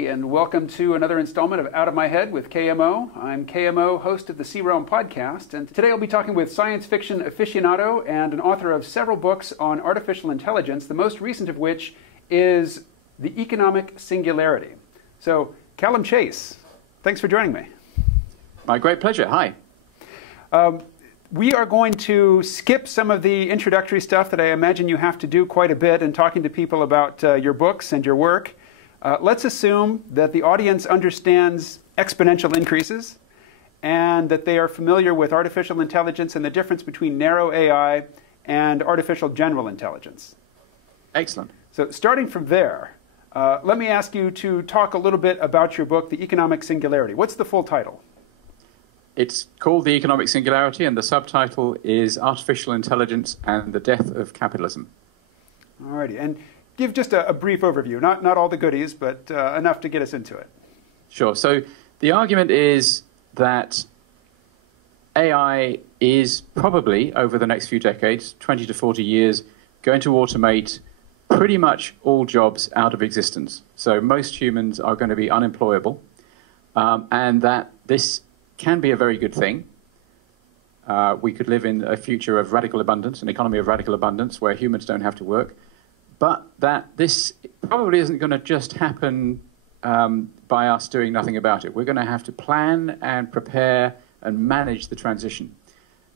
everybody, and welcome to another installment of Out of My Head with KMO. I'm KMO, host of the C-Realm podcast, and today I'll be talking with science fiction aficionado and an author of several books on artificial intelligence, the most recent of which is The Economic Singularity. So, Callum Chase, thanks for joining me. My great pleasure. Hi. We are going to skip some of the introductory stuff that I imagine you have to do quite a bit in talking to people about your books and your work. Let's assume that the audience understands exponential increases and that they are familiar with artificial intelligence and the difference between narrow AI and artificial general intelligence. Excellent. So starting from there, let me ask you to talk a little bit about your book, The Economic Singularity. What's the full title? It's called The Economic Singularity, and the subtitle is Artificial Intelligence and the Death of Capitalism. All righty. And give just a brief overview, not all the goodies, but enough to get us into it. Sure. So the argument is that AI is probably, over the next few decades, 20 to 40 years, going to automate pretty much all jobs out of existence. So most humans are going to be unemployable, and that this can be a very good thing. We could live in a future of radical abundance, an economy of radical abundance, where humans don't have to work. But that this probably isn't going to just happen by us doing nothing about it. We're going to have to plan and prepare and manage the transition.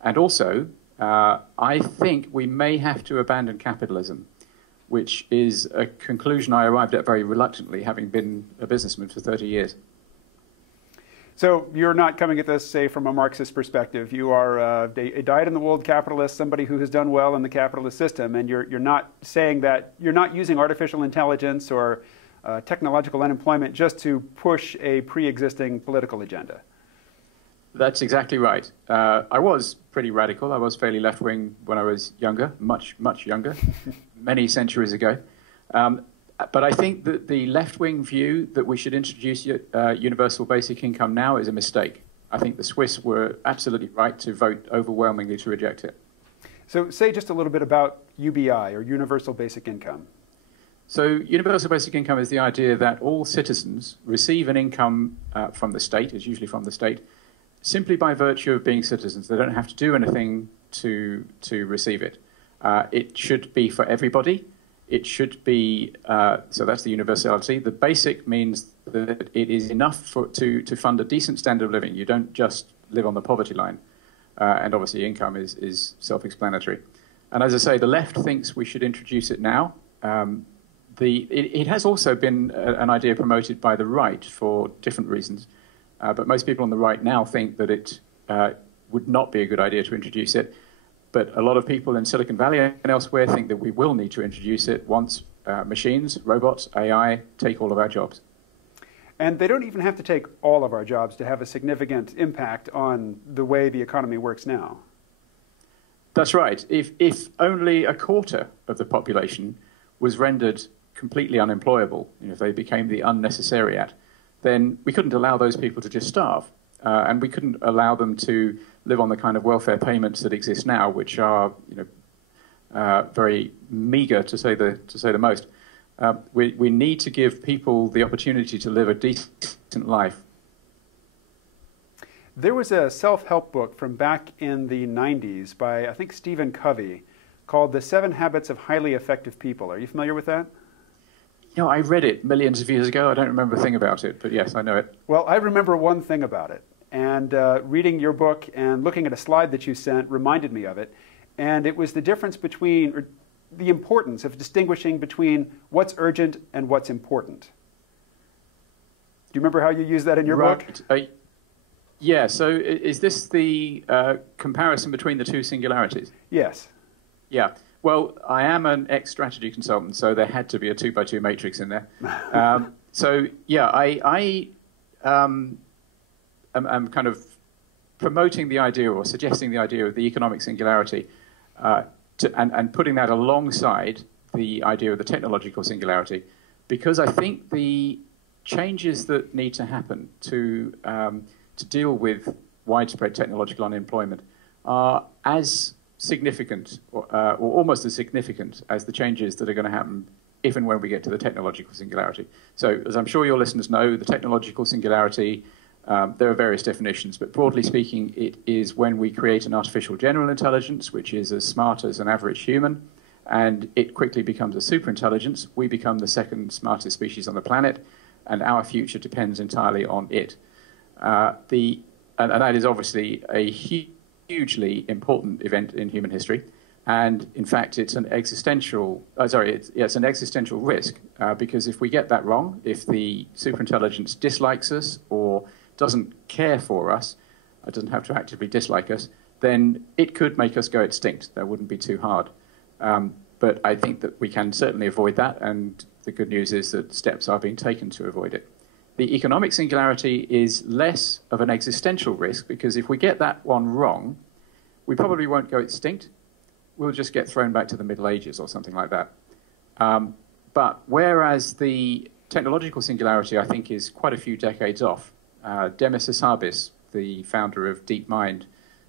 And also, I think we may have to abandon capitalism, which is a conclusion I arrived at very reluctantly, having been a businessman for 30 years. So you're not coming at this, say, from a Marxist perspective. You are a dyed-in-the-wool capitalist, somebody who has done well in the capitalist system, and you're not saying that you're not using artificial intelligence or technological unemployment just to push a pre-existing political agenda. That's exactly right. I was pretty radical. I was fairly left-wing when I was younger, much, much younger, many centuries ago. But I think that the left-wing view that we should introduce universal basic income now is a mistake. I think the Swiss were absolutely right to vote overwhelmingly to reject it. So say just a little bit about UBI, or Universal Basic Income. So universal basic income is the idea that all citizens receive an income from the state, is usually from the state, simply by virtue of being citizens. They don't have to do anything to receive it. It should be for everybody. It should be, so that's the universality. The basic means that it is enough to fund a decent standard of living. You don't just live on the poverty line. And obviously income is self-explanatory. And as I say, the left thinks we should introduce it now. It has also been an idea promoted by the right for different reasons. But most people on the right now think that it would not be a good idea to introduce it. But a lot of people in Silicon Valley and elsewhere think that we will need to introduce it once machines, robots, AI take all of our jobs. And they don't even have to take all of our jobs to have a significant impact on the way the economy works now. That's right. If only a quarter of the population was rendered completely unemployable, if they became the unnecessariat, then we couldn't allow those people to just starve. And we couldn't allow them to live on the kind of welfare payments that exist now, which are, very meager to say the most. We need to give people the opportunity to live a decent life. There was a self-help book from back in the 90s by, I think, Stephen Covey, called The 7 Habits of Highly Effective People. Are you familiar with that? I read it millions of years ago. I don't remember a thing about it, but yes, I know it. Well, I remember one thing about it. And reading your book and looking at a slide that you sent reminded me of it. And it was the difference between, or the importance of distinguishing between what's urgent and what's important. Do you remember how you used that in your book? Yeah, so is this the comparison between the two singularities? Yes. Yeah. Well, I am an ex-strategy consultant, so there had to be a 2x2 matrix in there. So, yeah, I'm kind of promoting the idea or suggesting the idea of the economic singularity and putting that alongside the idea of the technological singularity, because I think the changes that need to happen to deal with widespread technological unemployment are as significant or almost as significant as the changes that are going to happen if and when we get to the technological singularity. So as I'm sure your listeners know, the technological singularity, there are various definitions, but broadly speaking, it is when we create an artificial general intelligence, which is as smart as an average human, and it quickly becomes a superintelligence. We become the second smartest species on the planet, and our future depends entirely on it. And that is obviously a hugely important event in human history. And in fact, it's an existential, it's an existential risk, because if we get that wrong, if the superintelligence dislikes us or doesn't care for us, doesn't have to actively dislike us, then it could make us go extinct. That wouldn't be too hard. But I think that we can certainly avoid that, and the good news is that steps are being taken to avoid it. The economic singularity is less of an existential risk, because if we get that one wrong, we probably won't go extinct. We'll just get thrown back to the Middle Ages or something like that. But whereas the technological singularity, I think, is quite a few decades off, Demis Hassabis, the founder of DeepMind,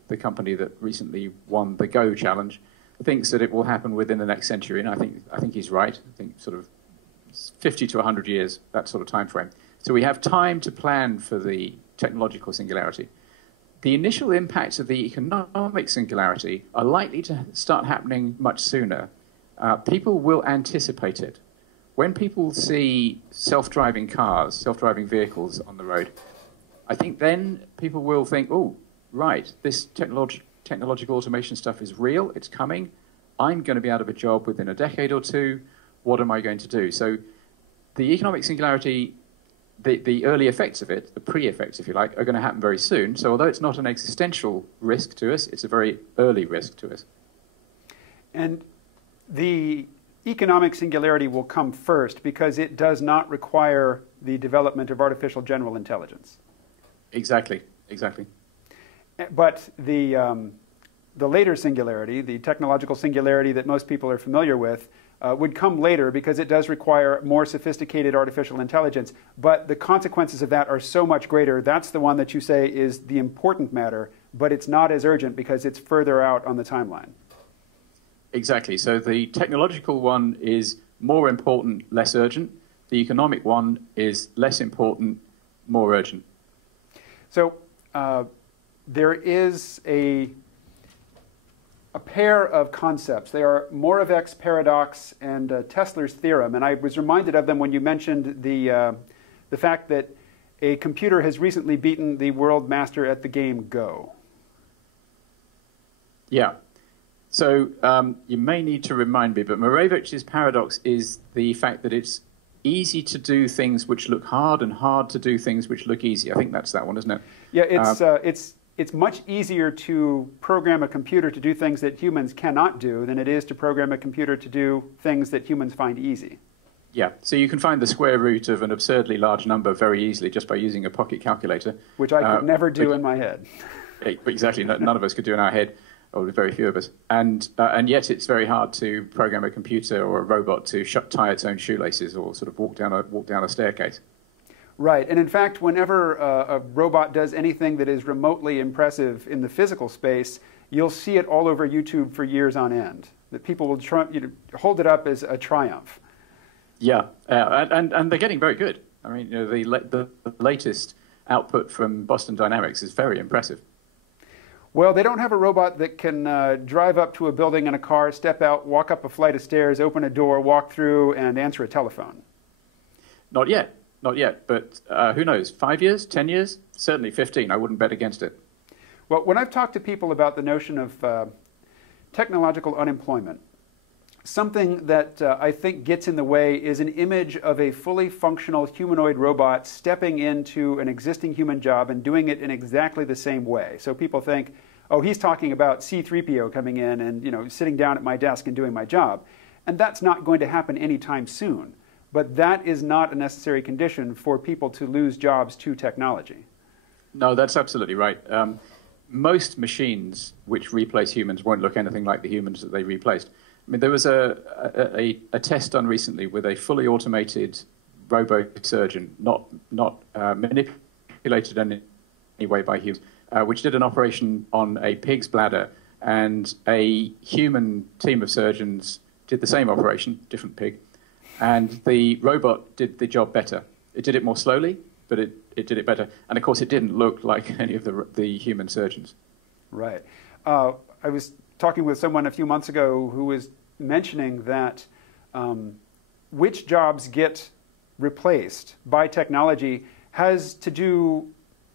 the company that recently won the Go challenge, thinks that it will happen within the next century, and I think he's right. I think sort of 50 to 100 years, that sort of time frame. So we have time to plan for the technological singularity. The initial impacts of the economic singularity are likely to start happening much sooner. People will anticipate it. When people see self-driving cars, self-driving vehicles on the road, I think then people will think, oh, right, this technological automation stuff is real, it's coming. I'm going to be out of a job within a decade or two. What am I going to do? So the economic singularity, the early effects of it, the pre-effects, if you like, are going to happen very soon. So although it's not an existential risk to us, it's a very early risk to us. And the economic singularity will come first because it does not require the development of artificial general intelligence. Exactly, exactly. But the later singularity, the technological singularity that most people are familiar with, would come later because it does require more sophisticated artificial intelligence. But the consequences of that are so much greater. That's the one that you say is the important matter, but it's not as urgent because it's further out on the timeline. Exactly. So the technological one is more important, less urgent. The economic one is less important, more urgent. So there is a pair of concepts. They are Moravec's paradox and Tesler's theorem. And I was reminded of them when you mentioned the fact that a computer has recently beaten the world master at the game Go. Yeah. So you may need to remind me, but Moravec's paradox is the fact that it's easy to do things which look hard and hard to do things which look easy. I think that's that one, isn't it? Yeah, it's much easier to program a computer to do things that humans cannot do than it is to program a computer to do things that humans find easy. Yeah, so you can find the square root of an absurdly large number very easily just by using a pocket calculator. Which I could never do in my head. Exactly, none of us could do in our head, or very few of us. And yet it's very hard to program a computer or a robot to tie its own shoelaces or sort of walk down a staircase. Right, and in fact, whenever a robot does anything that is remotely impressive in the physical space, you'll see it all over YouTube for years on end. That people will hold it up as a triumph. Yeah, and they're getting very good. I mean, the latest output from Boston Dynamics is very impressive. Well, they don't have a robot that can drive up to a building in a car, step out, walk up a flight of stairs, open a door, walk through, and answer a telephone. Not yet. Not yet, but who knows? 5 years, 10 years? Certainly 15. I wouldn't bet against it. Well, when I've talked to people about the notion of technological unemployment, something that I think gets in the way is an image of a fully functional humanoid robot stepping into an existing human job and doing it in exactly the same way. So people think, oh, he's talking about C-3PO coming in and sitting down at my desk and doing my job. And that's not going to happen anytime soon. But that is not a necessary condition for people to lose jobs to technology. No, that's absolutely right. Most machines which replace humans won't look anything like the humans that they replaced. I mean, there was a test done recently with a fully automated robo-surgeon, not manipulated in any way by humans, which did an operation on a pig's bladder, and a human team of surgeons did the same operation, different pig. And the robot did the job better. It did it more slowly, but it did it better. And of course, it didn't look like any of the human surgeons. Right. I was talking with someone a few months ago who was mentioning that which jobs get replaced by technology has to do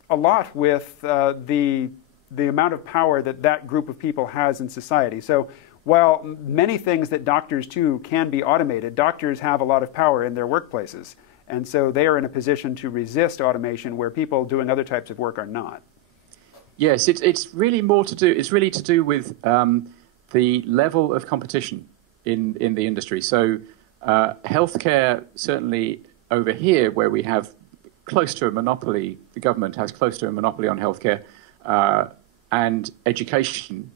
a lot with the amount of power that that group of people has in society. So while many things that doctors do can be automated, doctors have a lot of power in their workplaces. And so they are in a position to resist automation where people doing other types of work are not. Yes, it's really more to do. It's really to do with the level of competition in the industry. So healthcare, certainly over here, where we have close to a monopoly, the government has close to a monopoly on healthcare, and education,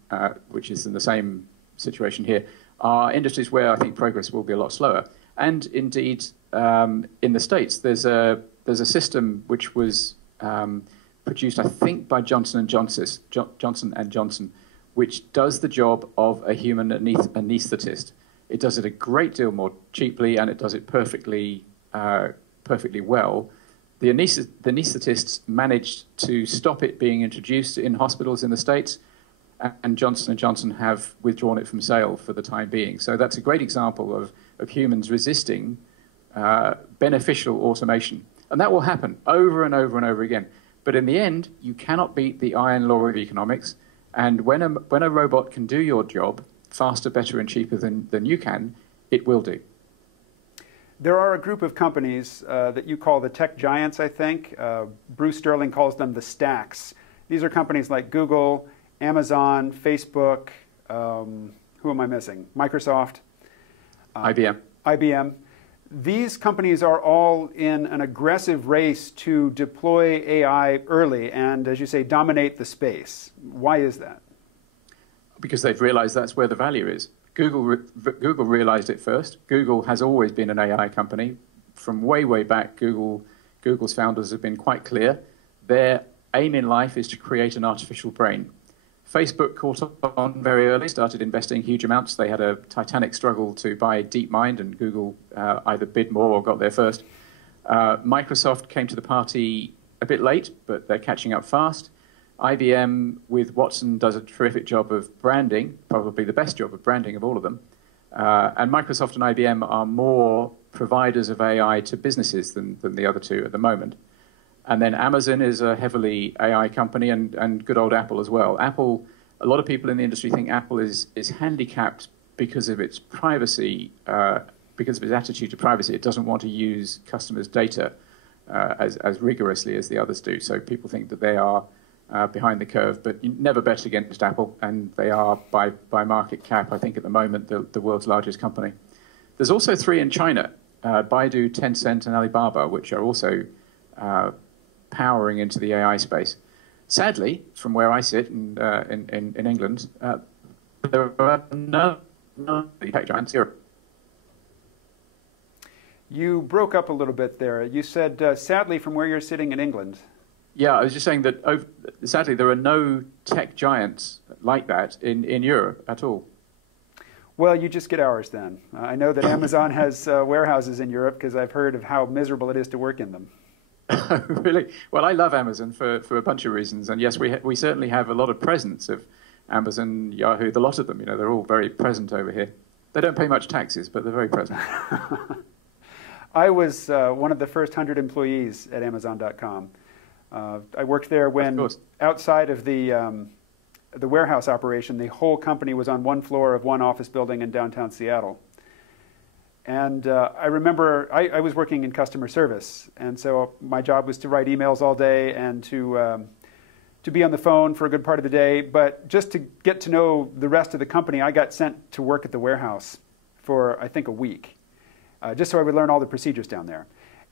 which is in the same situation here, are industries where I think progress will be a lot slower. And indeed, in the States, there's a system which was produced, I think, by Johnson and Johnson, which does the job of a human anaesthetist. It does it a great deal more cheaply, and it does it perfectly well. The anaesthetists managed to stop it being introduced in hospitals in the States, and Johnson & Johnson have withdrawn it from sale for the time being. So that's a great example of humans resisting beneficial automation. And that will happen over and over and over again. But in the end, you cannot beat the iron law of economics. And when a robot can do your job faster, better, and cheaper than you can, it will do. There are a group of companies that you call the tech giants, I think. Bruce Sterling calls them the stacks. These are companies like Google, Amazon, Facebook, who am I missing? Microsoft. IBM. These companies are all in an aggressive race to deploy AI early and, as you say, dominate the space. Why is that? Because they've realized that's where the value is. Google realized it first. Google has always been an AI company. From way, way back, Google's founders have been quite clear. Their aim in life is to create an artificial brain. Facebook caught on very early, started investing huge amounts. They had a titanic struggle to buy DeepMind, and Google either bid more or got there first. Microsoft came to the party a bit late, but they're catching up fast. IBM with Watson does a terrific job of branding, probably the best job of branding of all of them. And Microsoft and IBM are more providers of AI to businesses than the other two at the moment. And then Amazon is a heavily AI company, and good old Apple as well. Apple, a lot of people in the industry think Apple is handicapped because of its privacy, because of its attitude to privacy. It doesn't want to use customers' data as rigorously as the others do. So people think that they are behind the curve, but you never bet against Apple, and they are, by market cap, I think at the moment, the world's largest company. There's also three in China, Baidu, Tencent, and Alibaba, which are also powering into the AI space. Sadly, from where I sit in England, there are no tech giants here. You broke up a little bit there. You said, sadly, from where you're sitting in England. Yeah, I was just saying that, sadly, there are no tech giants like that in Europe at all. Well, you just get ours then. I know that Amazon has warehouses in Europe because I've heard of how miserable it is to work in them. Really? Well, I love Amazon for a bunch of reasons. And yes, we certainly have a lot of presence of Amazon, Yahoo, the lot of them. You know, they're all very present over here. They don't pay much taxes, but they're very present. I was one of the first 100 employees at Amazon.com. I worked there when, outside of the warehouse operation, the whole company was on one floor of one office building in downtown Seattle. And I remember I was working in customer service, and so my job was to write emails all day and to be on the phone for a good part of the day. But just to get to know the rest of the company, I got sent to work at the warehouse for, I think, a week, just so I would learn all the procedures down there.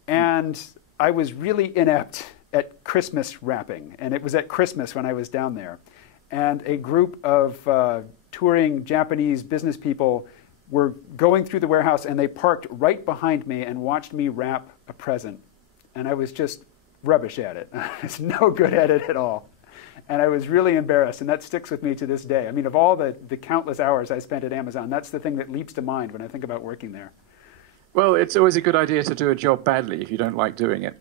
And I was really inept at Christmas wrapping, and it was at Christmas when I was down there. And a group of touring Japanese business people were going through the warehouse, and they parked right behind me and watched me wrap a present. And I was just rubbish at it. I was no good at it at all. And I was really embarrassed, and that sticks with me to this day. I mean, of all the countless hours I spent at Amazon, that's the thing that leaps to mind when I think about working there. Well, it's always a good idea to do a job badly if you don't like doing it.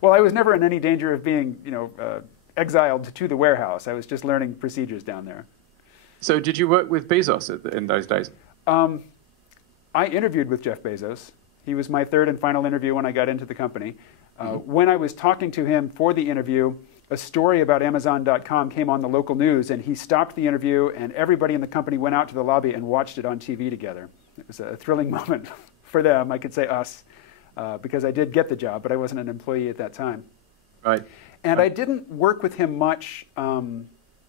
Well, I was never in any danger of being, exiled to the warehouse. I was just learning procedures down there. So did you work with Bezos in those days? I interviewed with Jeff Bezos. He was my third and final interview when I got into the company. When I was talking to him for the interview, a story about Amazon.com came on the local news, and he stopped the interview, and everybody in the company went out to the lobby and watched it on TV together. It was a thrilling moment for them. I could say us, because I did get the job, but I wasn't an employee at that time. Right. And I didn't work with him much,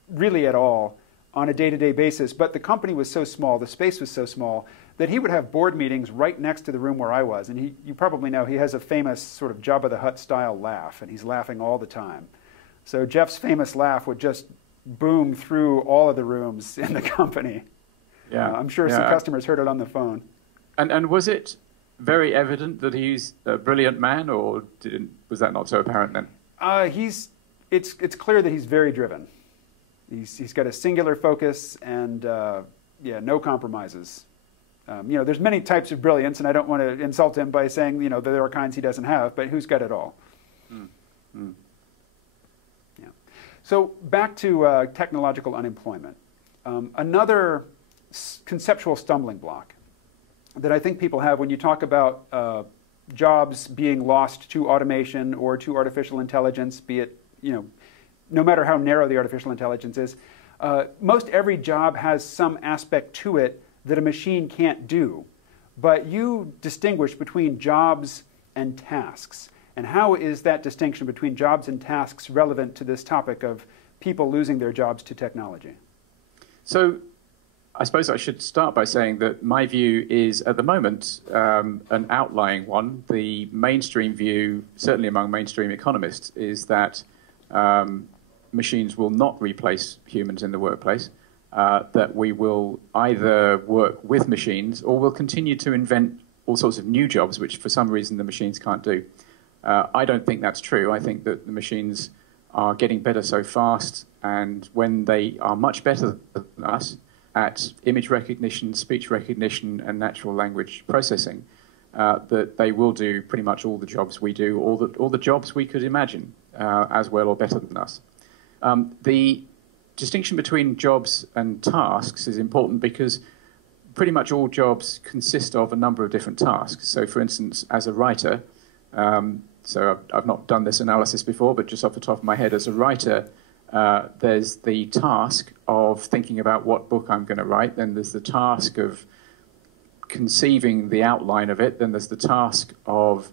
really at all, on a day-to-day basis. But the company was so small, the space was so small, that he would have board meetings right next to the room where I was. And you probably know he has a famous sort of Jabba the Hutt style laugh, and he's laughing all the time. So Jeff's famous laugh would just boom through all of the rooms in the company. Yeah, I'm sure some customers heard it on the phone. And was it very evident that he's a brilliant man, or was that not so apparent then? It's clear that he's very driven. He's got a singular focus and no compromises. There's many types of brilliance, and I don't want to insult him by saying that there are kinds he doesn't have, but who's got it all? Yeah. So back to technological unemployment. Another conceptual stumbling block that I think people have when you talk about jobs being lost to automation or to artificial intelligence, be it, no matter how narrow the artificial intelligence is, most every job has some aspect to it that a machine can't do. But you distinguish between jobs and tasks. And how is that distinction between jobs and tasks relevant to this topic of people losing their jobs to technology? So I suppose I should start by saying that my view is, at the moment, an outlying one. The mainstream view, certainly among mainstream economists, is that machines will not replace humans in the workplace, that we will either work with machines or will continue to invent all sorts of new jobs, which for some reason the machines can't do. I don't think that's true. I think that the machines are getting better so fast, and when they are much better than us at image recognition, speech recognition, and natural language processing, that they will do pretty much all the jobs we do, all the jobs we could imagine, as well or better than us. The distinction between jobs and tasks is important because pretty much all jobs consist of a number of different tasks. So, for instance, as a writer, so I've not done this analysis before, but just off the top of my head, as a writer, there's the task of thinking about what book I'm going to write. Then there's the task of conceiving the outline of it. Then there's the task of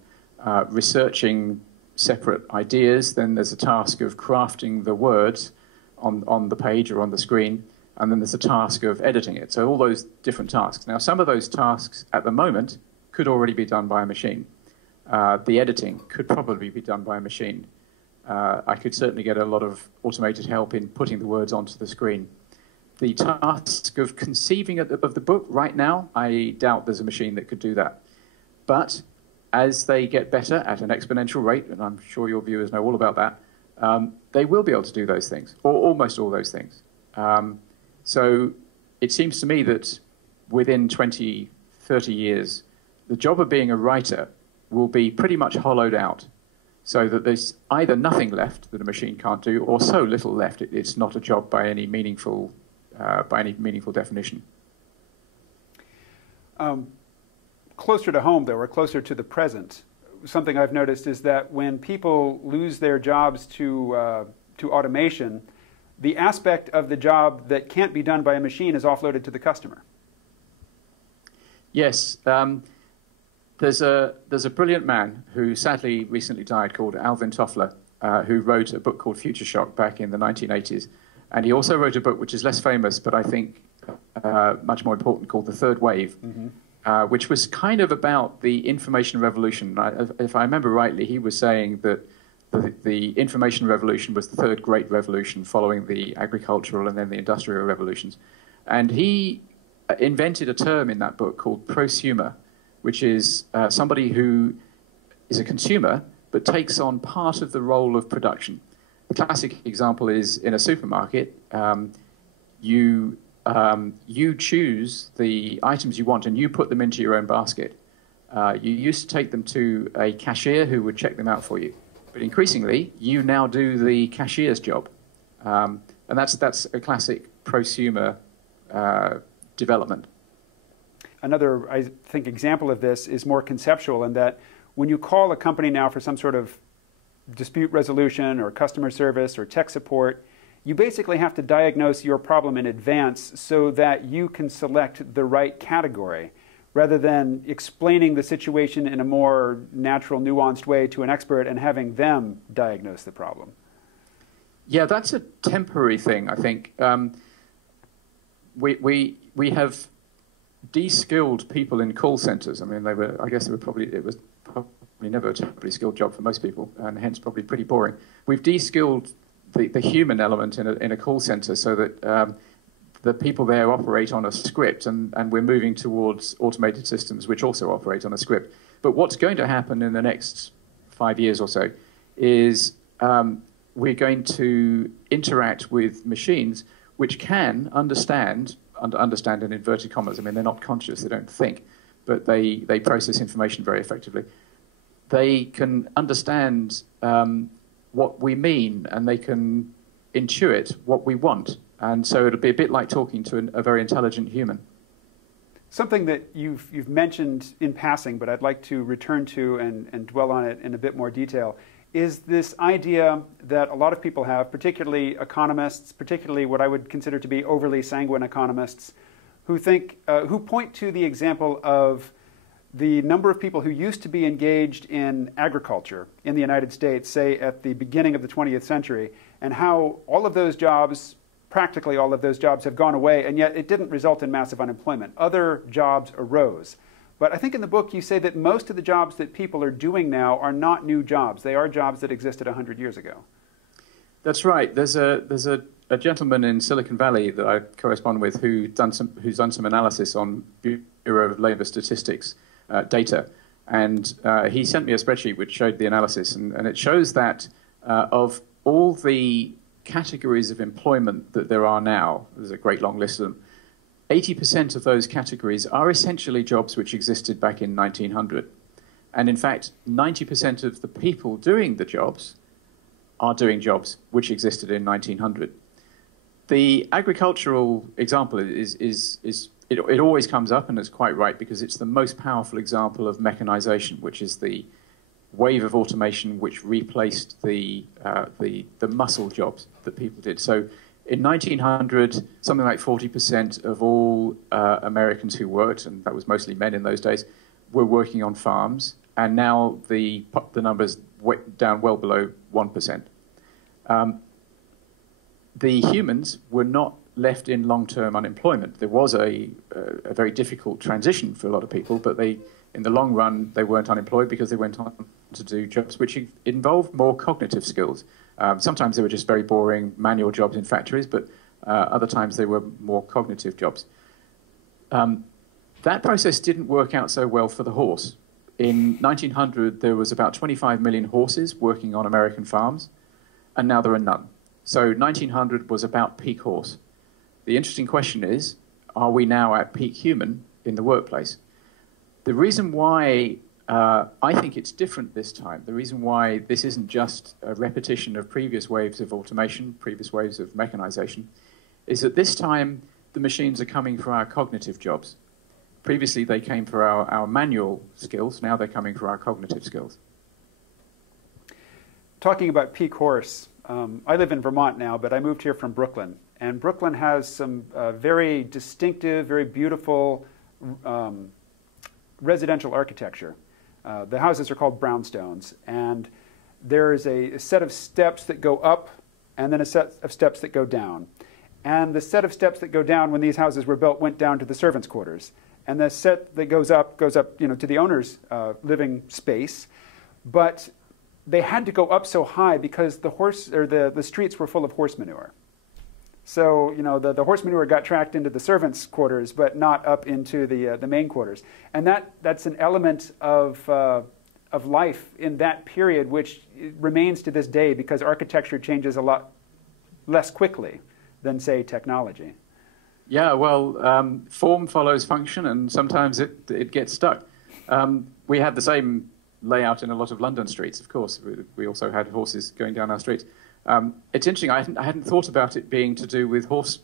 researching separate ideas. Then there's a task of crafting the words on the page or on the screen. And then there's a task of editing it. So all those different tasks. Now, some of those tasks at the moment could already be done by a machine. The editing could probably be done by a machine. I could certainly get a lot of automated help in putting the words onto the screen. The task of conceiving of the book right now, I doubt there's a machine that could do that. But as they get better at an exponential rate, and I'm sure your viewers know all about that, they will be able to do those things, or almost all those things. So it seems to me that within 20, 30 years, the job of being a writer will be pretty much hollowed out, so that there's either nothing left that a machine can't do, or so little left it's not a job by any meaningful definition. Closer to home, though, or closer to the present, something I've noticed is that when people lose their jobs to automation, the aspect of the job that can't be done by a machine is offloaded to the customer. Yes. There's a brilliant man who sadly recently died called Alvin Toffler, who wrote a book called Future Shock back in the 1980s. And he also wrote a book which is less famous, but I think much more important, called The Third Wave, which was kind of about the information revolution. If I remember rightly, he was saying that the information revolution was the third great revolution following the agricultural and then the industrial revolutions. And he invented a term in that book called prosumer, which is somebody who is a consumer but takes on part of the role of production. The classic example is in a supermarket, you choose the items you want and you put them into your own basket. You used to take them to a cashier who would check them out for you. But increasingly, you now do the cashier's job. And that's a classic prosumer development. Another, I think, example of this is more conceptual in that when you call a company now for some sort of dispute resolution or customer service or tech support, you basically have to diagnose your problem in advance so that you can select the right category, rather than explaining the situation in a more natural, nuanced way to an expert and having them diagnose the problem. Yeah, that's a temporary thing, I think. We have de-skilled people in call centers. I mean, it was probably never a terribly skilled job for most people, and hence probably pretty boring. We've de-skilled the human element in a call center so that the people there operate on a script, and we're moving towards automated systems which also operate on a script. But what's going to happen in the next 5 years or so is we're going to interact with machines which can understand in inverted commas. I mean, they're not conscious, they don't think, but they process information very effectively. They can understand what we mean, and they can intuit what we want. And so it'll be a bit like talking to a very intelligent human. Something that you've mentioned in passing, but I'd like to return to and dwell on it in a bit more detail, is this idea that a lot of people have, particularly economists, particularly what I would consider to be overly sanguine economists, who point to the example of the number of people who used to be engaged in agriculture in the United States, say at the beginning of the 20th century, and how all of those jobs, practically all of those jobs, have gone away, and yet it didn't result in massive unemployment. Other jobs arose. But I think in the book you say that most of the jobs that people are doing now are not new jobs. They are jobs that existed 100 years ago. That's right. There's a gentleman in Silicon Valley that I correspond with who's done some analysis on Bureau of Labor Statistics data. And he sent me a spreadsheet which showed the analysis. And it shows that of all the categories of employment that there are now, there's a great long list of them, 80% of those categories are essentially jobs which existed back in 1900. And in fact, 90% of the people doing the jobs are doing jobs which existed in 1900. The agricultural example it always comes up, and it's quite right, because it's the most powerful example of mechanization, which is the wave of automation which replaced the muscle jobs that people did. So in 1900, something like 40% of all Americans who worked, and that was mostly men in those days, were working on farms, and now the numbers went down well below 1%. The humans were not left in long-term unemployment. There was a very difficult transition for a lot of people, but in the long run, they weren't unemployed because they went on to do jobs which involved more cognitive skills. Sometimes they were just very boring manual jobs in factories, but other times they were more cognitive jobs. That process didn't work out so well for the horse. In 1900, there was about 25 million horses working on American farms, and now there are none. So 1900 was about peak horse. The interesting question is, are we now at peak human in the workplace? The reason why I think it's different this time, the reason why this isn't just a repetition of previous waves of automation, previous waves of mechanization, is that this time the machines are coming for our cognitive jobs. Previously they came for our manual skills, now they're coming for our cognitive skills. Talking about peak horse, I live in Vermont now, but I moved here from Brooklyn. And Brooklyn has some very distinctive, very beautiful residential architecture. The houses are called brownstones, and there is a set of steps that go up and then a set of steps that go down. And the set of steps that go down when these houses were built went down to the servants' quarters. And the set that goes up, to the owner's living space. But they had to go up so high because the streets were full of horse manure. So, the horse manure got tracked into the servants' quarters, but not up into the main quarters. And that's an element of life in that period, which remains to this day because architecture changes a lot less quickly than, say, technology. Yeah, well, form follows function, and sometimes it gets stuck. We had the same layout in a lot of London streets, of course. We also had horses going down our streets. It's interesting, I hadn't thought about it being to do with horse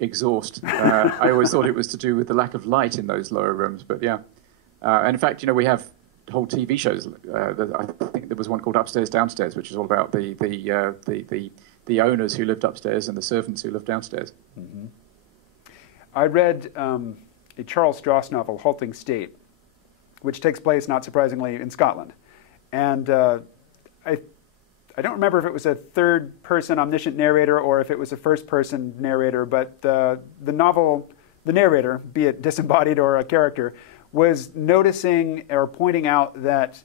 exhaust. I always thought it was to do with the lack of light in those lower rooms, but yeah. And in fact, we have whole TV shows. I think there was one called Upstairs, Downstairs, which is all about the owners who lived upstairs and the servants who lived downstairs. Mm-hmm. I read a Charles Stross novel, Halting State, which takes place, not surprisingly, in Scotland. And I don't remember if it was a third-person omniscient narrator or if it was a first-person narrator, but the novel, the narrator, be it disembodied or a character, was noticing or pointing out that,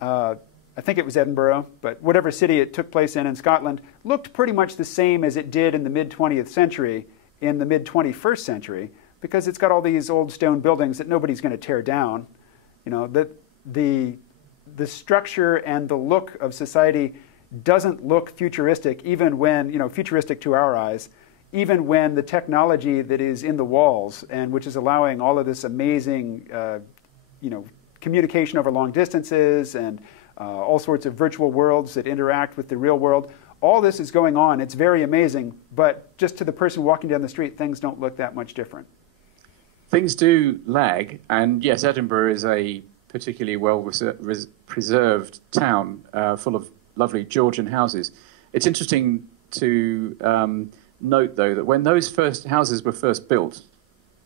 I think it was Edinburgh, but whatever city it took place in Scotland, looked pretty much the same as it did in the mid-20th century, in the mid-21st century, because it's got all these old stone buildings that nobody's going to tear down. The structure and the look of society doesn't look futuristic, even when, futuristic to our eyes, even when the technology that is in the walls and which is allowing all of this amazing, communication over long distances and all sorts of virtual worlds that interact with the real world, all this is going on. It's very amazing, but just to the person walking down the street, things don't look that much different. Things do lag, and yes, Edinburgh is a particularly well-preserved town full of lovely Georgian houses. It's interesting to note, though, that when those first houses were first built,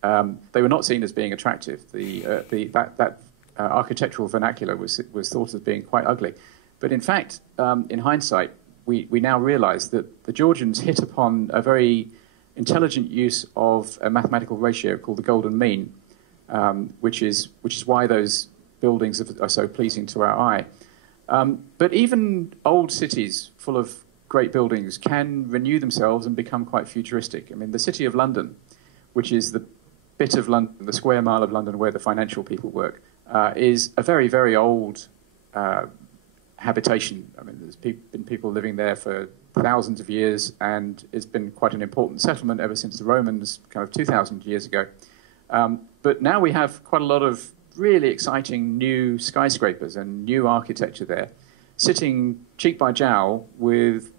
they were not seen as being attractive. That architectural vernacular was thought of being quite ugly. But in fact, in hindsight, we now realize that the Georgians hit upon a very intelligent use of a mathematical ratio called the golden mean, which is why those buildings are so pleasing to our eye. But even old cities full of great buildings can renew themselves and become quite futuristic. I mean, the City of London, which is the bit of London, the square mile of London where the financial people work, is a very, very old habitation. I mean, there's been people living there for thousands of years, and it's been quite an important settlement ever since the Romans, kind of 2,000 years ago. But now we have quite a lot of really exciting new skyscrapers and new architecture there, sitting cheek by jowl with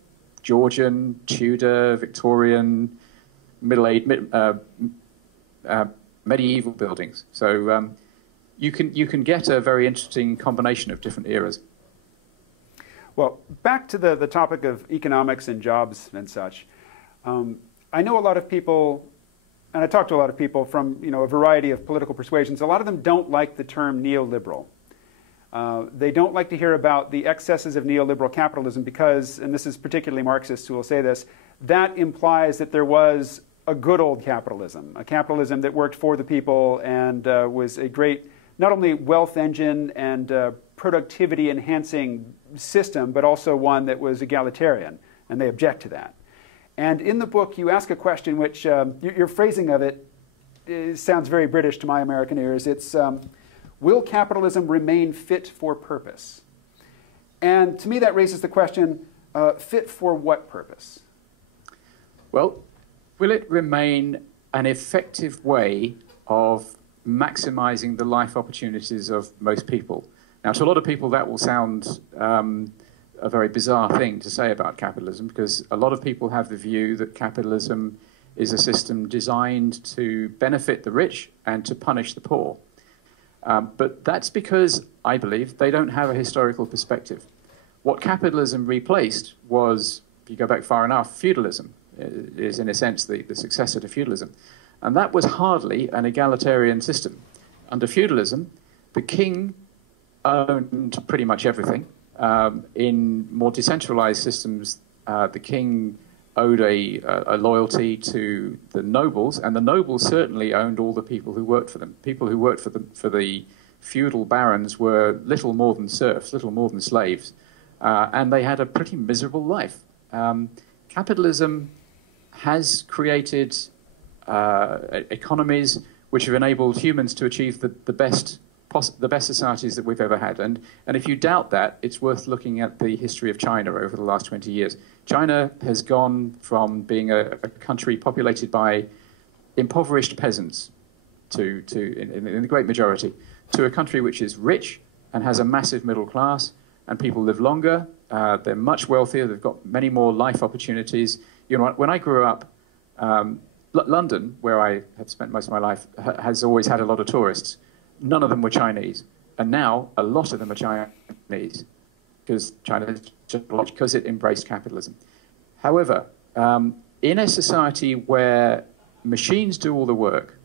Georgian, Tudor, Victorian, medieval buildings. So you can get a very interesting combination of different eras. Well, back to the topic of economics and jobs and such. I know a lot of people, and I talk to a lot of people from a variety of political persuasions. A lot of them don't like the term neoliberal. They don't like to hear about the excesses of neoliberal capitalism because, and this is particularly Marxists who will say this, that implies that there was a good old capitalism, a capitalism that worked for the people and was a great, not only wealth engine and productivity enhancing system, but also one that was egalitarian, and they object to that. And in the book, you ask a question which, your phrasing of it sounds very British to my American ears. It's, will capitalism remain fit for purpose? And to me, that raises the question, fit for what purpose? Well, will it remain an effective way of maximizing the life opportunities of most people? Now, to a lot of people, that will sound a very bizarre thing to say about capitalism, because a lot of people have the view that capitalism is a system designed to benefit the rich and to punish the poor. But that's because, I believe, they don't have a historical perspective. What capitalism replaced was, if you go back far enough, feudalism is, in a sense, the successor to feudalism. And that was hardly an egalitarian system. Under feudalism, the king owned pretty much everything. In more decentralized systems, the king owed a loyalty to the nobles, and the nobles certainly owned all the people who worked for them. People who worked for the feudal barons were little more than serfs, little more than slaves, and they had a pretty miserable life. Capitalism has created economies which have enabled humans to achieve the best societies that we've ever had. And if you doubt that, it's worth looking at the history of China over the last 20 years. China has gone from being a country populated by impoverished peasants in the great majority, to a country which is rich and has a massive middle class, and people live longer, they're much wealthier, they've got many more life opportunities. You know, when I grew up, London, where I have spent most of my life, has always had a lot of tourists. None of them were Chinese. And now a lot of them are Chinese because it embraced capitalism. However, in a society where machines do all the work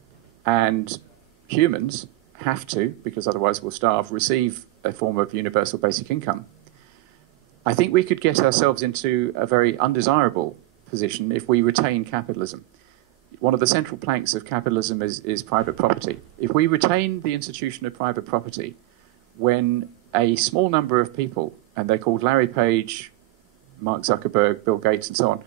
and humans have to, because otherwise we'll starve, receive a form of universal basic income, I think we could get ourselves into a very undesirable position if we retain capitalism. One of the central planks of capitalism is private property. If we retain the institution of private property, when a small number of people, and they're called Larry Page, Mark Zuckerberg, Bill Gates, and so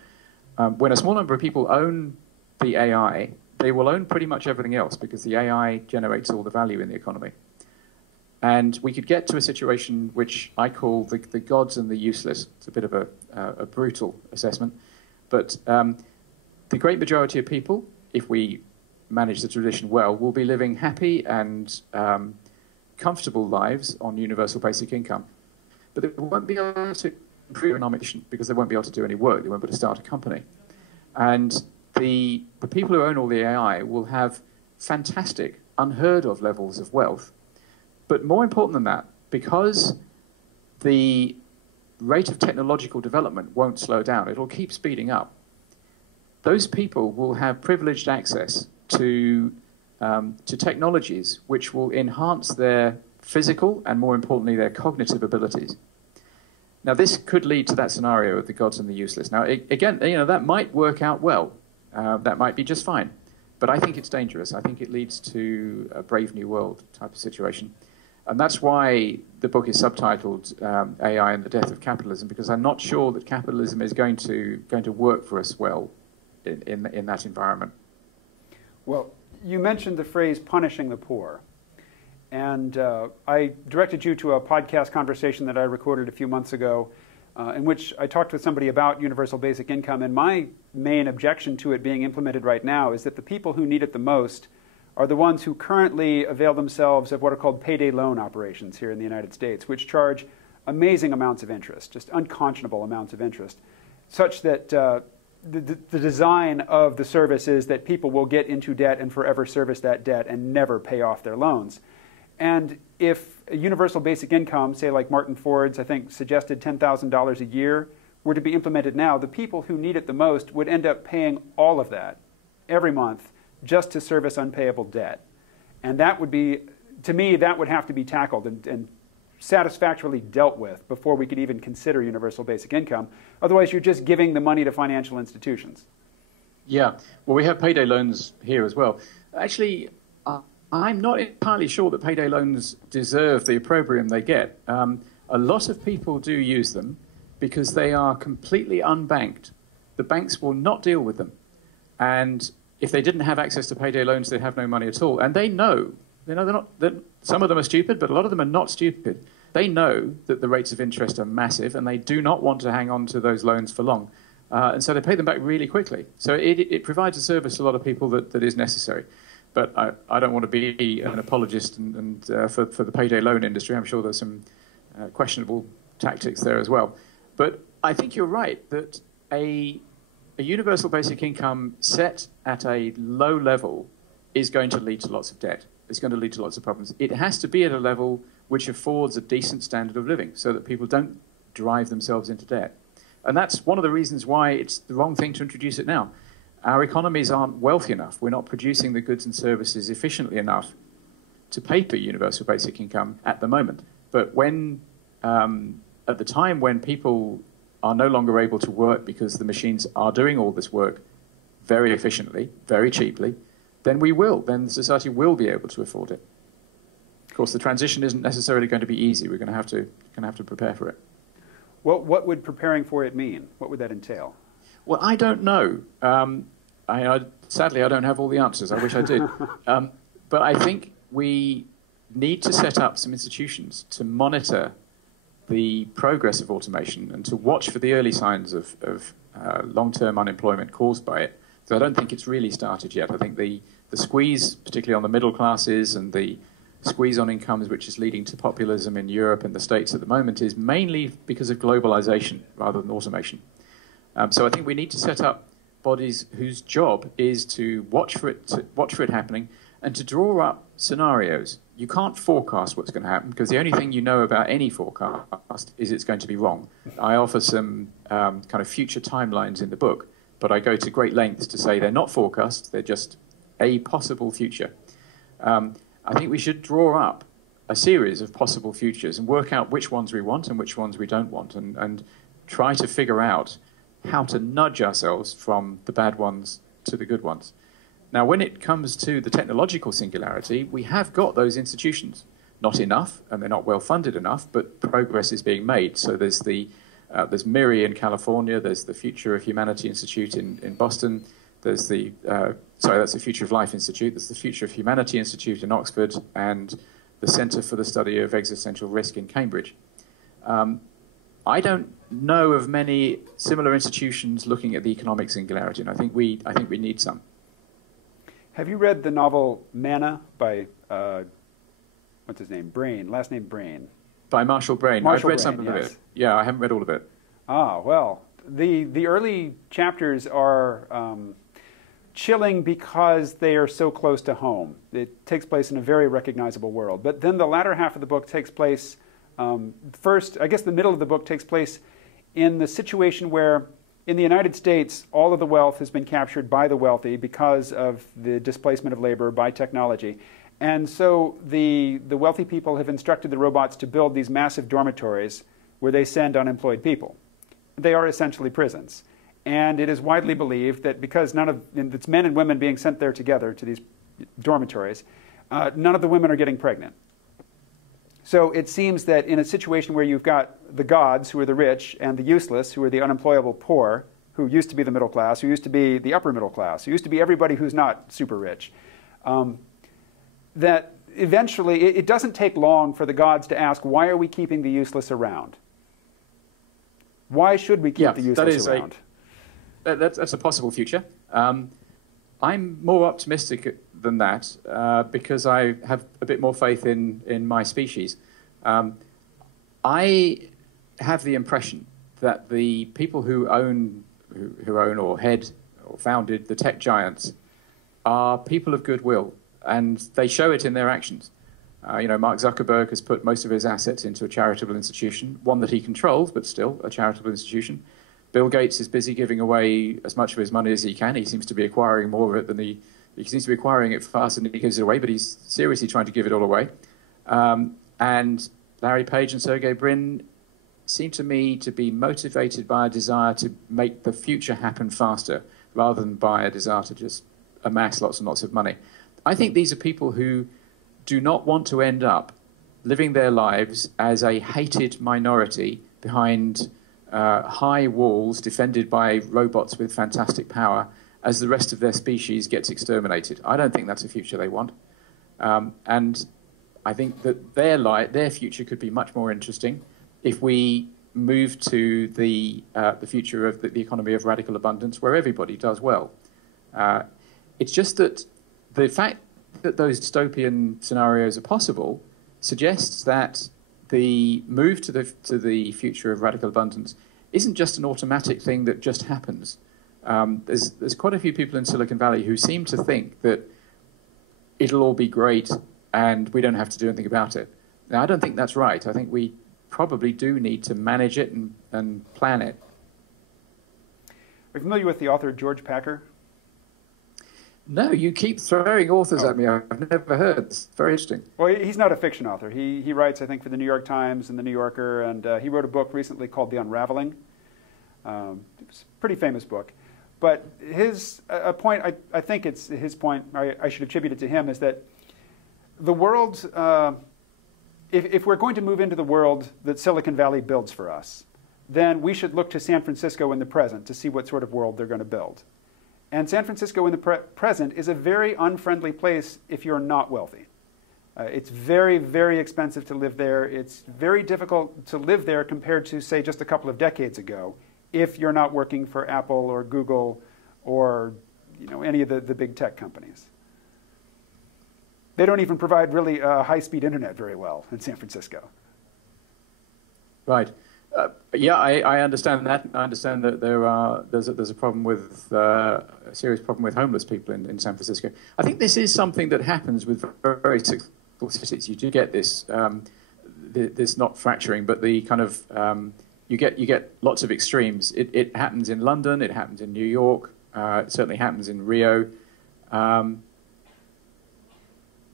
on, when a small number of people own the AI, they will own pretty much everything else because the AI generates all the value in the economy. And we could get to a situation which I call the gods and the useless. It's a bit of a brutal assessment, but the great majority of people, if we manage the tradition well, will be living happy and comfortable lives on universal basic income. But they won't be able to improve economic condition because they won't be able to do any work. They won't be able to start a company. And the people who own all the AI will have fantastic, unheard of levels of wealth. But more important than that, because the rate of technological development won't slow down, it'll keep speeding up, those people will have privileged access to technologies which will enhance their physical and, more importantly, their cognitive abilities. Now, this could lead to that scenario of the gods and the useless. Now, again, you know, that might work out well. That might be just fine. But I think it's dangerous. I think it leads to a Brave New World type of situation. And that's why the book is subtitled AI and the Death of Capitalism, because I'm not sure that capitalism is going to work for us well in that environment. Well, you mentioned the phrase punishing the poor. And I directed you to a podcast conversation that I recorded a few months ago in which I talked with somebody about universal basic income. And my main objection to it being implemented right now is that the people who need it the most are the ones who currently avail themselves of what are called payday loan operations here in the United States, which charge amazing amounts of interest, just unconscionable amounts of interest, such that the design of the service is that people will get into debt and forever service that debt and never pay off their loans. And if a universal basic income, say like Martin Ford's, I think, suggested $10,000 a year, were to be implemented now, the people who need it the most would end up paying all of that every month just to service unpayable debt. And that would be, to me, that would have to be tackled and satisfactorily dealt with before we could even consider universal basic income. Otherwise, you're just giving the money to financial institutions. Yeah. Well, we have payday loans here as well. Actually, I'm not entirely sure that payday loans deserve the opprobrium they get. A lot of people do use them because they are completely unbanked. The banks will not deal with them. And if they didn't have access to payday loans, they'd have no money at all. And they know some of them are stupid, but a lot of them are not stupid. They know that the rates of interest are massive, and they do not want to hang on to those loans for long. And so they pay them back really quickly. So it provides a service to a lot of people that is necessary. But I don't want to be an apologist for the payday loan industry. I'm sure there's some questionable tactics there as well. But I think you're right that a universal basic income set at a low level is going to lead to lots of debt. It's going to lead to lots of problems. It has to be at a level which affords a decent standard of living so that people don't drive themselves into debt. And that's one of the reasons why it's the wrong thing to introduce it now. Our economies aren't wealthy enough. We're not producing the goods and services efficiently enough to pay for universal basic income at the moment. But when, at the time when people are no longer able to work because the machines are doing all this work very efficiently, very cheaply, then society will be able to afford it. Of course, the transition isn't necessarily going to be easy. We're going to have to prepare for it. Well, what would preparing for it mean? What would that entail? Well, I don't know. Sadly, I don't have all the answers. I wish I did. But I think we need to set up some institutions to monitor the progress of automation and to watch for the early signs of long-term unemployment caused by it. So I don't think it's really started yet. I think the squeeze, particularly on the middle classes and the squeeze on incomes, which is leading to populism in Europe and the States at the moment, is mainly because of globalization rather than automation. So I think we need to set up bodies whose job is to watch for it happening and to draw up scenarios. You can't forecast what's going to happen because the only thing you know about any forecast is it's going to be wrong. I offer some kind of future timelines in the book, but I go to great lengths to say they're not forecasts, they're just a possible future. I think we should draw up a series of possible futures and work out which ones we want and which ones we don't want, and try to figure out how to nudge ourselves from the bad ones to the good ones. Now, when it comes to the technological singularity, we have got those institutions. Not enough, and they're not well funded enough, but progress is being made. So there's there's MIRI in California, there's the Future of Humanity Institute in Boston, there's that's the Future of Life Institute, there's the Future of Humanity Institute in Oxford, and the Centre for the Study of Existential Risk in Cambridge. I don't know of many similar institutions looking at the economic singularity, and I think we need some. Have you read the novel Manna by what's his name? Brain, last name Brain. By Marshall Brain. I've read some of it. Yeah, I haven't read all of it. Ah, well, the early chapters are chilling because they are so close to home. It takes place in a very recognizable world. But then the latter half of the book takes place, first, I guess the middle of the book takes place in the situation where in the United States, all of the wealth has been captured by the wealthy because of the displacement of labor by technology. And so the wealthy people have instructed the robots to build these massive dormitories where they send unemployed people. They are essentially prisons. And it is widely believed that because it's men and women being sent there together to these dormitories, none of the women are getting pregnant. So it seems that in a situation where you've got the gods, who are the rich, and the useless, who are the unemployable poor, who used to be the middle class, who used to be the upper middle class, who used to be everybody who's not super rich, that eventually it doesn't take long for the gods to ask, why are we keeping the useless around? Why should we keep the useless around? That's a possible future. I'm more optimistic than that because I have a bit more faith in my species. I have the impression that the people who own or head or founded the tech giants are people of goodwill, and they show it in their actions. Mark Zuckerberg has put most of his assets into a charitable institution, one that he controls, but still a charitable institution. Bill Gates is busy giving away as much of his money as he can. He seems to be acquiring more of it than he seems to be acquiring it faster than he gives it away, but he's seriously trying to give it all away. And Larry Page and Sergey Brin seem to me to be motivated by a desire to make the future happen faster rather than by a desire to just amass lots and lots of money. I think these are people who do not want to end up living their lives as a hated minority behind high walls defended by robots with fantastic power as the rest of their species gets exterminated. I don't think that's a future they want. And I think that their future could be much more interesting if we move to the future of the economy of radical abundance where everybody does well. It's just that the fact that those dystopian scenarios are possible suggests that the move to the future of radical abundance isn't just an automatic thing that just happens. There's quite a few people in Silicon Valley who seem to think that it'll all be great and we don't have to do anything about it. Now, I don't think that's right. I think we probably do need to manage it and plan it. Are you familiar with the author George Packer? No, you keep throwing authors at me I've never heard. It's very interesting. Well, he's not a fiction author. He writes, I think, for the New York Times and the New Yorker, and he wrote a book recently called The Unraveling. It's a pretty famous book. But a point, I think it's his point, I should attribute it to him, is that the world, if we're going to move into the world that Silicon Valley builds for us, then we should look to San Francisco in the present to see what sort of world they're going to build. And San Francisco in the present is a very unfriendly place if you're not wealthy. It's very, very expensive to live there. It's very difficult to live there compared to, say, just a couple of decades ago, if you're not working for Apple or Google or any of the big tech companies. They don't even provide really high-speed internet very well in San Francisco. Right. Yeah, I understand that. I understand that there's a problem with a serious problem with homeless people in San Francisco. I think this is something that happens with very successful cities. You do get this this not fracturing, but the kind of you get lots of extremes. It happens in London. It happens in New York. It certainly happens in Rio.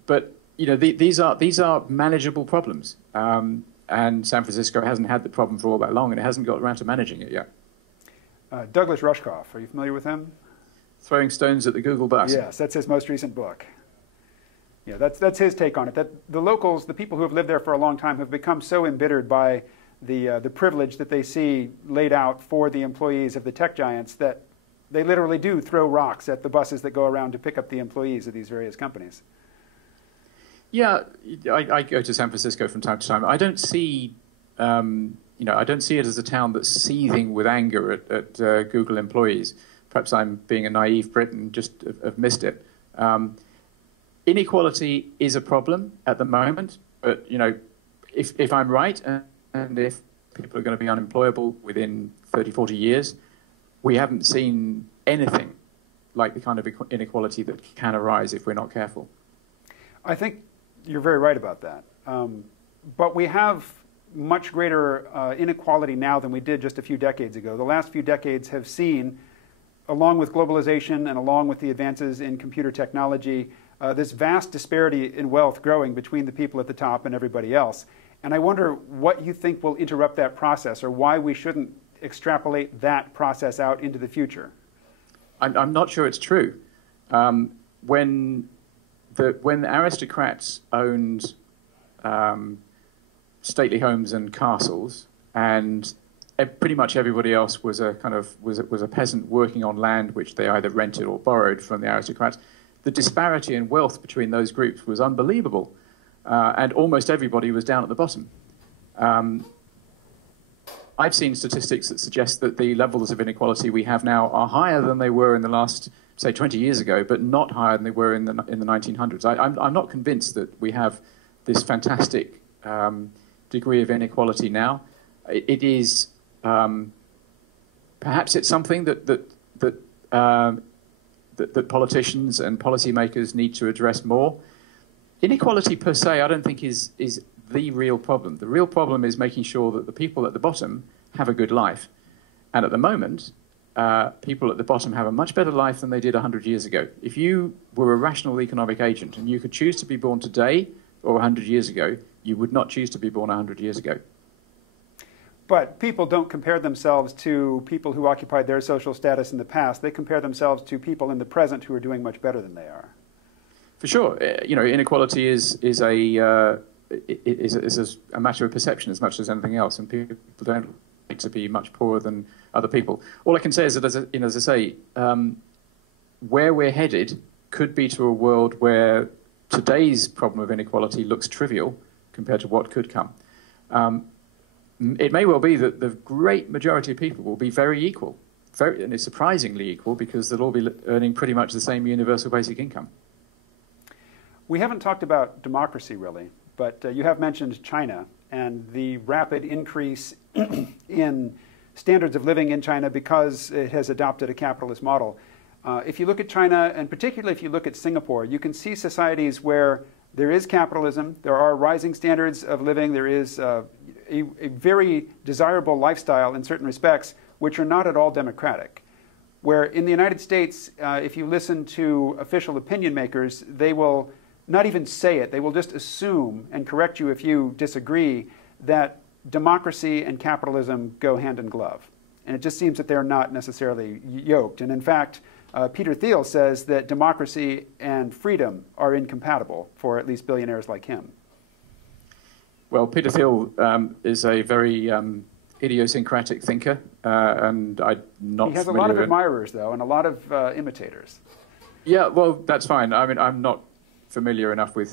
But you know, these are manageable problems. And San Francisco hasn't had the problem for all that long, and it hasn't got around to managing it yet. Douglas Rushkoff, are you familiar with him? Throwing Stones at the Google Bus. Yes, that's his most recent book. Yeah, that's his take on it. That the locals, the people who have lived there for a long time, have become so embittered by the privilege that they see laid out for the employees of the tech giants that they literally do throw rocks at the buses that go around to pick up the employees of these various companies. Yeah, I go to San Francisco from time to time. I don't see, I don't see it as a town that's seething with anger at Google employees. Perhaps I'm being a naive Brit and just have missed it. Inequality is a problem at the moment, but you know, if I'm right and if people are going to be unemployable within 30, 40 years, we haven't seen anything like the kind of inequality that can arise if we're not careful. I think you're very right about that. But we have much greater inequality now than we did just a few decades ago. The last few decades have seen, along with globalization and along with the advances in computer technology, this vast disparity in wealth growing between the people at the top and everybody else. And I wonder what you think will interrupt that process, or why we shouldn't extrapolate that process out into the future. I'm not sure it's true. When aristocrats owned stately homes and castles, and pretty much everybody else was a peasant working on land which they either rented or borrowed from the aristocrats, the disparity in wealth between those groups was unbelievable, and almost everybody was down at the bottom. I've seen statistics that suggest that the levels of inequality we have now are higher than they were in the last, say, 20 years ago, but not higher than they were in the 1900s. I'm not convinced that we have this fantastic degree of inequality now. It is perhaps it's something that politicians and policymakers need to address more. Inequality per se, I don't think is the real problem. The real problem is making sure that the people at the bottom have a good life. And at the moment, people at the bottom have a much better life than they did 100 years ago. If you were a rational economic agent and you could choose to be born today or 100 years ago, you would not choose to be born 100 years ago. But people don't compare themselves to people who occupied their social status in the past. They compare themselves to people in the present who are doing much better than they are. For sure. You know, inequality is a matter of perception as much as anything else, and people don't like to be much poorer than other people. All I can say is that, as I say, where we're headed could be to a world where today's problem of inequality looks trivial compared to what could come. It may well be that the great majority of people will be very equal, and it's surprisingly equal, because they'll all be earning pretty much the same universal basic income. We haven't talked about democracy, really, but you have mentioned China and the rapid increase in standards of living in China because it has adopted a capitalist model. If you look at China, and particularly if you look at Singapore, you can see societies where there is capitalism, there are rising standards of living, there is a very desirable lifestyle in certain respects, which are not at all democratic. Where in the United States, if you listen to official opinion makers, they will not even say it, they will just assume and correct you if you disagree that democracy and capitalism go hand in glove. And it just seems that they're not necessarily yoked. And in fact, Peter Thiel says that democracy and freedom are incompatible for at least billionaires like him. Well, Peter Thiel is a very idiosyncratic thinker, and I'm not He has a lot of admirers, though, and a lot of imitators. Yeah, well, that's fine. I mean, I'm not familiar enough with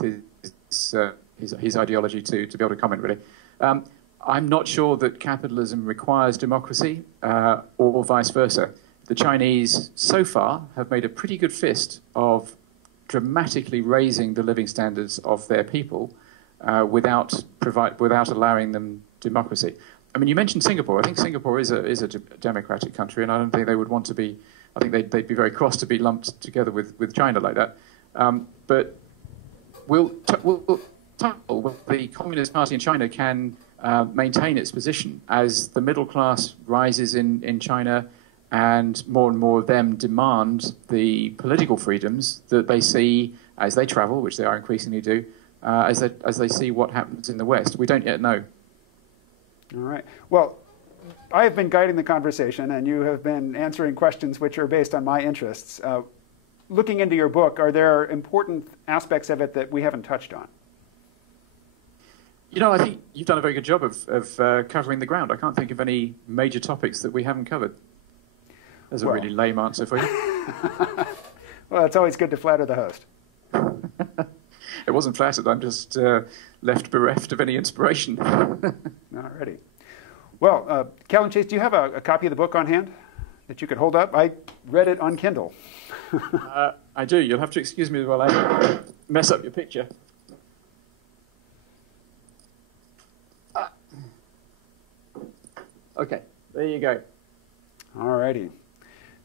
his ideology to be able to comment, really. I'm not sure that capitalism requires democracy or vice versa. The Chinese, so far, have made a pretty good fist of dramatically raising the living standards of their people without allowing them democracy. I mean, you mentioned Singapore. I think Singapore is a democratic country, and I don't think they would want to be. I think they'd be very cross to be lumped together with China like that. But will the Communist Party in China can maintain its position as the middle class rises in China, and more of them demand the political freedoms that they see as they travel, which they are increasingly do, as they see what happens in the West. We don't yet know. All right. Well, I have been guiding the conversation, and you have been answering questions which are based on my interests. Looking into your book, are there important aspects of it that we haven't touched on? You know, I think you've done a very good job of covering the ground. I can't think of any major topics that we haven't covered. There's a really lame answer for you. Well, it's always good to flatter the host. It wasn't flattered. I'm just left bereft of any inspiration. Alrighty. Well, Callum Chase, do you have a copy of the book on hand that you could hold up? I read it on Kindle. I do. You'll have to excuse me while I mess up your picture. Okay, there you go. Alrighty.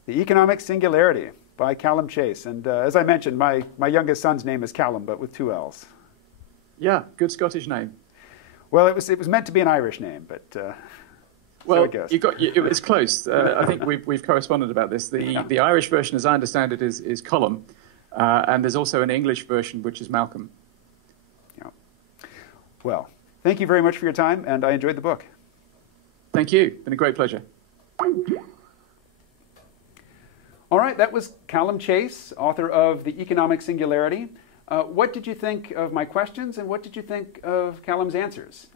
The Economic Singularity by Callum Chase. And as I mentioned, my youngest son's name is Callum, but with 2 L's. Yeah, good Scottish name. Well, it was meant to be an Irish name, but well, so it was close. I think we've corresponded about this. The Irish version, as I understand it, is Colum, and there's also an English version which is Malcolm. Yeah. Well, thank you very much for your time, and I enjoyed the book. Thank you. Been a great pleasure. All right, that was Callum Chase, author of The Economic Singularity. What did you think of my questions, and what did you think of Callum's answers?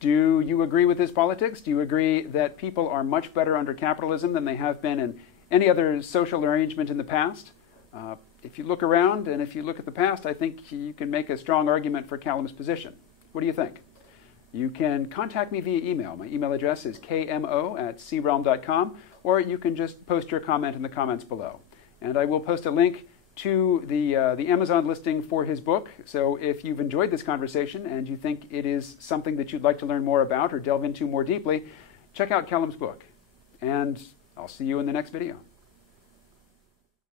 Do you agree with his politics? Do you agree that people are much better under capitalism than they have been in any other social arrangement in the past? If you look around and if you look at the past, I think you can make a strong argument for Callum's position. What do you think? You can contact me via email. My email address is kmo@crealm.com, or you can just post your comment in the comments below. And I will post a link to the Amazon listing for his book. So if you've enjoyed this conversation and you think it is something that you'd like to learn more about or delve into more deeply, check out Callum's book. And I'll see you in the next video.